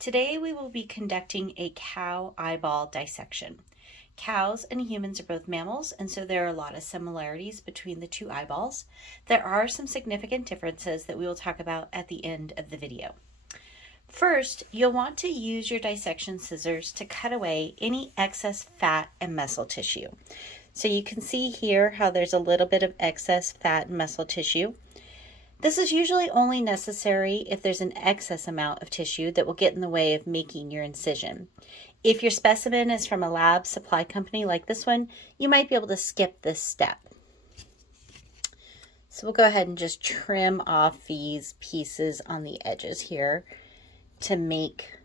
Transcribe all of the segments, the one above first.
Today we will be conducting a cow eyeball dissection. Cows and humans are both mammals, and so there are a lot of similarities between the two eyeballs. There are some significant differences that we will talk about at the end of the video. First, you'll want to use your dissection scissors to cut away any excess fat and muscle tissue. So you can see here how there's a little bit of excess fat and muscle tissue. This is usually only necessary if there's an excess amount of tissue that will get in the way of making your incision. If your specimen is from a lab supply company like this one, you might be able to skip this step. So we'll go ahead and just trim off these pieces on the edges here to make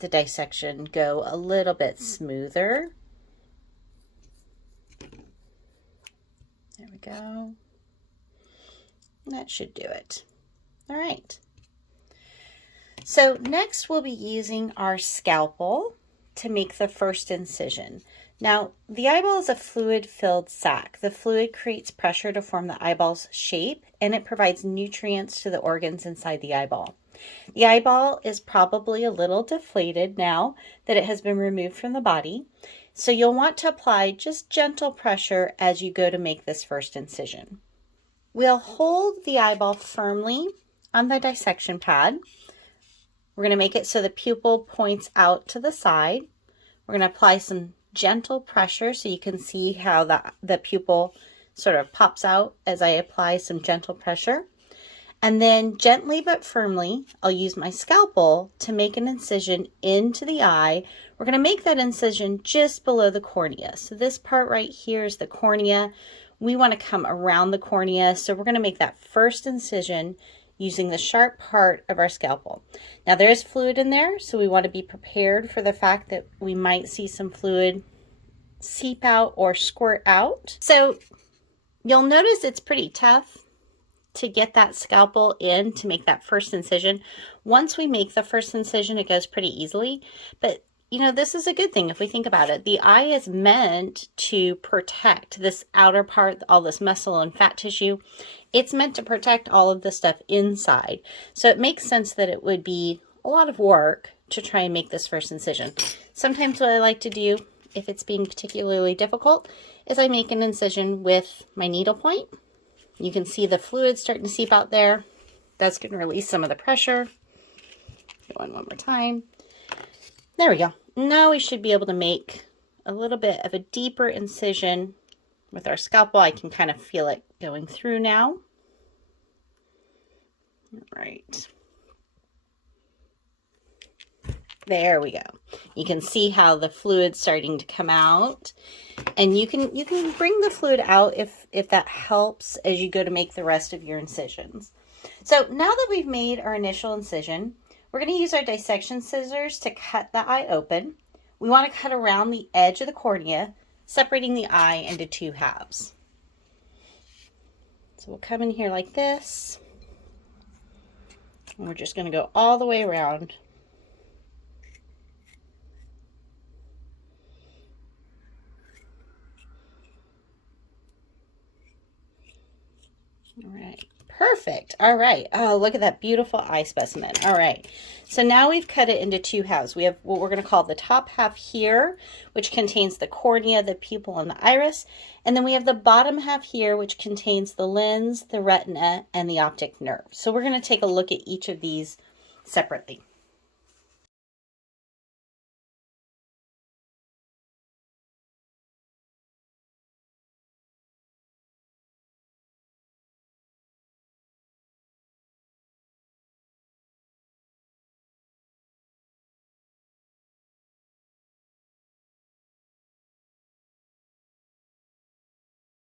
the dissection go a little bit smoother. There we go. That should do it. All right. So next we'll be using our scalpel to make the first incision. Now, the eyeball is a fluid-filled sac. The fluid creates pressure to form the eyeball's shape, and it provides nutrients to the organs inside the eyeball. The eyeball is probably a little deflated now that it has been removed from the body, so you'll want to apply just gentle pressure as you go to make this first incision. We'll hold the eyeball firmly on the dissection pad. We're going to make it so the pupil points out to the side. We're going to apply some gentle pressure so you can see how the pupil sort of pops out as I apply some gentle pressure. And then gently but firmly, I'll use my scalpel to make an incision into the eye. We're going to make that incision just below the cornea. So this part right here is the cornea. We want to come around the cornea, so we're going to make that first incision using the sharp part of our scalpel. Now there is fluid in there, so we want to be prepared for the fact that we might see some fluid seep out or squirt out. So you'll notice it's pretty tough to get that scalpel in to make that first incision. Once we make the first incision, it goes pretty easily, but you know, this is a good thing if we think about it. The eye is meant to protect this outer part, all this muscle and fat tissue. It's meant to protect all of the stuff inside. So it makes sense that it would be a lot of work to try and make this first incision. Sometimes what I like to do, if it's being particularly difficult, is I make an incision with my needle point. You can see the fluid starting to seep out there. That's going to release some of the pressure. Go on one more time. There we go. Now we should be able to make a little bit of a deeper incision with our scalpel. I can kind of feel it going through now. All right. There we go. You can see how the fluid's starting to come out. And you can bring the fluid out if that helps as you go to make the rest of your incisions. So now that we've made our initial incision, we're going to use our dissection scissors to cut the eye open. We want to cut around the edge of the cornea, separating the eye into two halves. So we'll come in here like this, and we're just going to go all the way around. All right. Perfect. All right. Oh, look at that beautiful eye specimen. All right. So now we've cut it into two halves. We have what we're going to call the top half here, which contains the cornea, the pupil, and the iris. And then we have the bottom half here, which contains the lens, the retina, and the optic nerve. So we're going to take a look at each of these separately.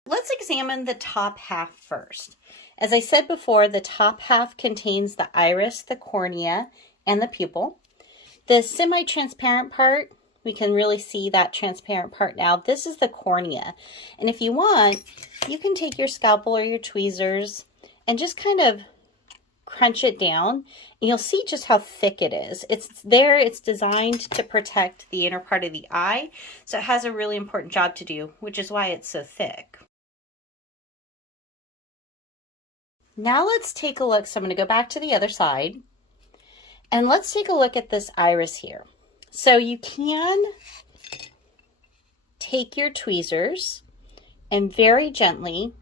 Let's examine the top half first. As I said before, the top half contains the iris, the cornea, and the pupil. The semi-transparent part, we can really see that transparent part now. This is the cornea. And if you want, you can take your scalpel or your tweezers and just kind of crunch it down, and you'll see just how thick it is. It's designed to protect the inner part of the eye, so it has a really important job to do, which is why it's so thick. Now let's take a look. So I'm going to go back to the other side. And let's take a look at this iris here. So you can take your tweezers and very gently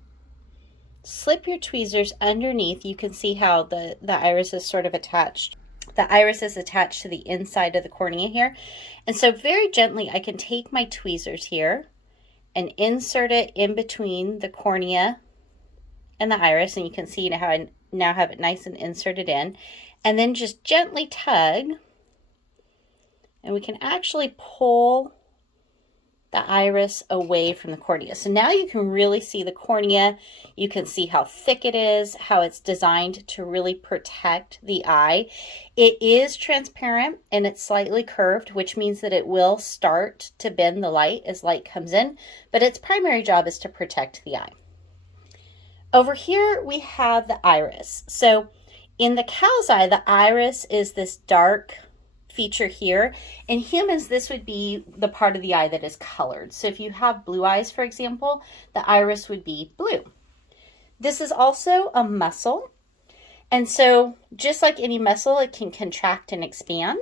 slip your tweezers underneath. You can see how the iris is sort of attached. The iris is attached to the inside of the cornea here. And so very gently I can take my tweezers here and insert it in between the cornea and the iris. And you can see how I now have it nice and inserted in. And then just gently tug. And we can actually pull the iris away from the cornea. So now you can really see the cornea. You can see how thick it is, how it's designed to really protect the eye. It is transparent and it's slightly curved, which means that it will start to bend the light as light comes in, but its primary job is to protect the eye. Over here we have the iris. So in the cow's eye, the iris is this dark feature here. In humans, this would be the part of the eye that is colored. So if you have blue eyes, for example, the iris would be blue. This is also a muscle. And so just like any muscle, it can contract and expand.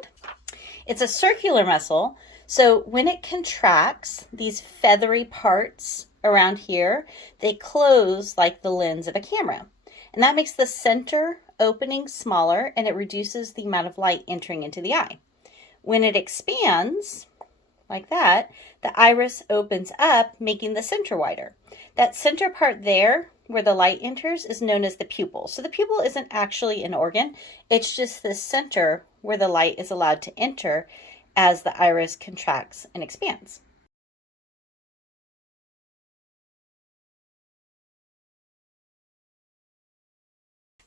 It's a circular muscle. So when it contracts, these feathery parts around here, they close like the lens of a camera. And that makes the center opening smaller and it reduces the amount of light entering into the eye. When it expands like that, the iris opens up, making the center wider. That center part there where the light enters is known as the pupil. So the pupil isn't actually an organ. It's just the center where the light is allowed to enter as the iris contracts and expands.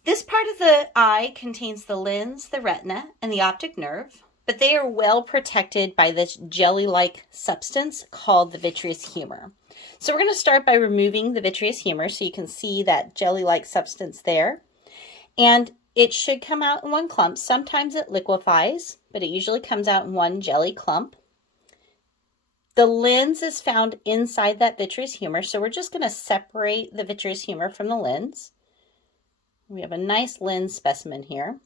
This part of the eye contains the lens, the retina, and the optic nerve, but they are well protected by this jelly-like substance called the vitreous humor. So we're going to start by removing the vitreous humor so you can see that jelly-like substance there. And it should come out in one clump. Sometimes it liquefies, but it usually comes out in one jelly clump. The lens is found inside that vitreous humor, so we're just going to separate the vitreous humor from the lens. We have a nice lens specimen here.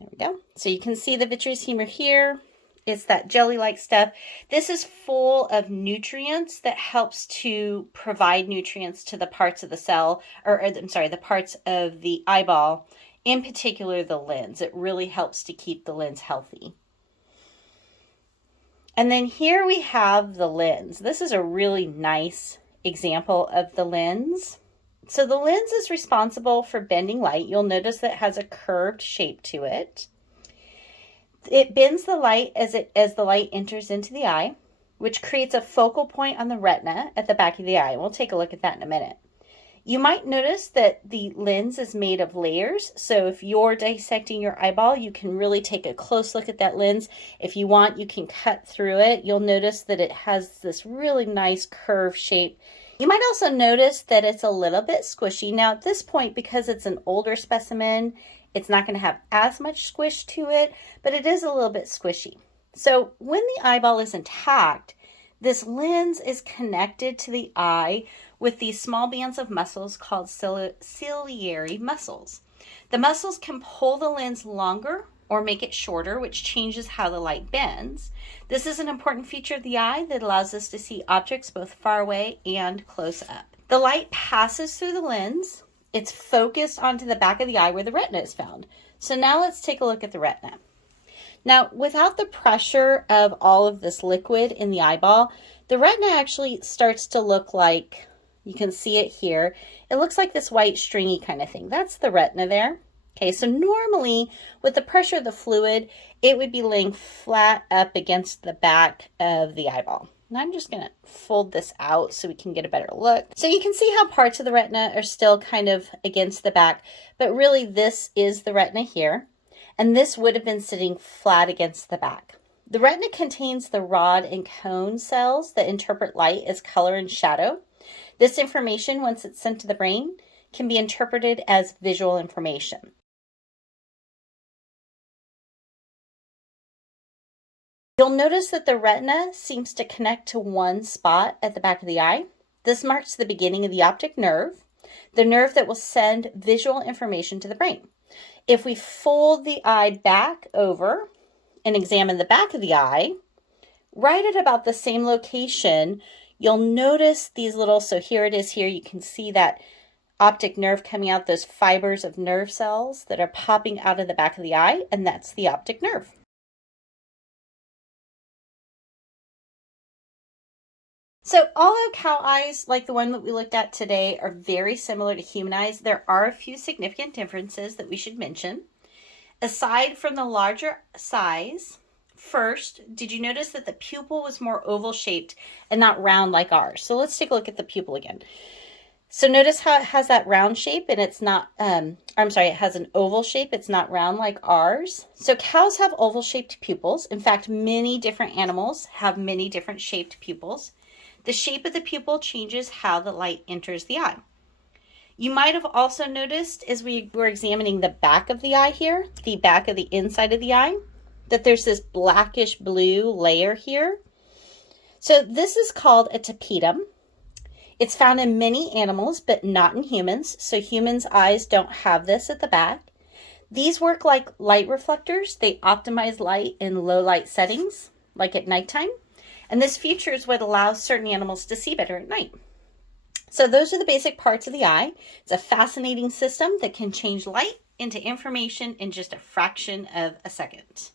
There we go. So you can see the vitreous humor here. It's that jelly-like stuff. This is full of nutrients that helps to provide nutrients to the parts of the cell, the parts of the eyeball, in particular the lens. It really helps to keep the lens healthy. And then here we have the lens. This is a really nice example of the lens. So the lens is responsible for bending light. You'll notice that it has a curved shape to it. It bends the light as the light enters into the eye, which creates a focal point on the retina at the back of the eye. We'll take a look at that in a minute. You might notice that the lens is made of layers. So if you're dissecting your eyeball, you can really take a close look at that lens. If you want, you can cut through it. You'll notice that it has this really nice curved shape. You might also notice that it's a little bit squishy. Now at this point, because it's an older specimen, it's not going to have as much squish to it, but it is a little bit squishy. So when the eyeball is intact, this lens is connected to the eye with these small bands of muscles called ciliary muscles. The muscles can pull the lens longer or make it shorter, which changes how the light bends. This is an important feature of the eye that allows us to see objects both far away and close up. The light passes through the lens. It's focused onto the back of the eye where the retina is found. So now let's take a look at the retina. Now, without the pressure of all of this liquid in the eyeball, the retina actually starts to look like, you can see it here, it looks like this white stringy kind of thing. That's the retina there. Okay, so normally with the pressure of the fluid, it would be laying flat up against the back of the eyeball. And I'm just going to fold this out so we can get a better look. So you can see how parts of the retina are still kind of against the back, but really this is the retina here. And this would have been sitting flat against the back. The retina contains the rod and cone cells that interpret light as color and shadow. This information, once it's sent to the brain, can be interpreted as visual information. You'll notice that the retina seems to connect to one spot at the back of the eye. This marks the beginning of the optic nerve, the nerve that will send visual information to the brain. if we fold the eye back over and examine the back of the eye, right at about the same location, you'll notice these little, so here it is here, you can see that optic nerve coming out, those fibers of nerve cells that are popping out of the back of the eye, and that's the optic nerve. So although cow eyes, like the one that we looked at today, are very similar to human eyes, there are a few significant differences that we should mention. Aside from the larger size, first, did you notice that the pupil was more oval shaped and not round like ours? So let's take a look at the pupil again. So notice how it has that round shape and it's not, it has an oval shape. It's not round like ours. So cows have oval shaped pupils. In fact, many different animals have many different shaped pupils. The shape of the pupil changes how the light enters the eye. You might have also noticed as we were examining the back of the eye here, the back of the inside of the eye, that there's this blackish blue layer here. So this is called a topedum. It's found in many animals, but not in humans. So humans' eyes don't have this at the back. These work like light reflectors. They optimize light in low light settings, like at nighttime. And this feature is what allows certain animals to see better at night. So those are the basic parts of the eye. It's a fascinating system that can change light into information in just a fraction of a second.